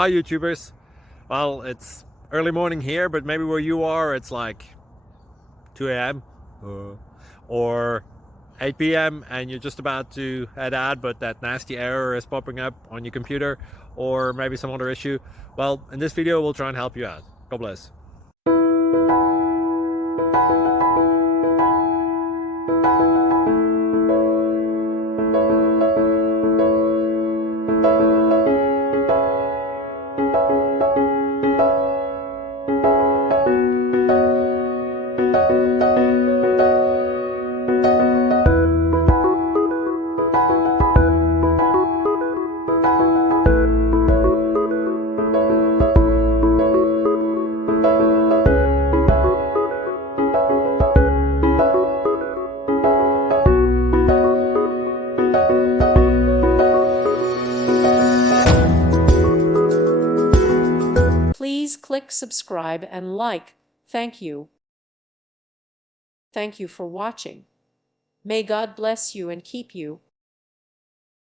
Hi YouTubers. Well, it's early morning here, but maybe where you are it's like 2 a.m. or 8 p.m. and you're just about to head out, but that nasty error is popping up on your computer, or maybe some other issue. Well, in this video we'll try and help you out. God bless. Please click subscribe and like. Thank you. Thank you for watching. May God bless you and keep you.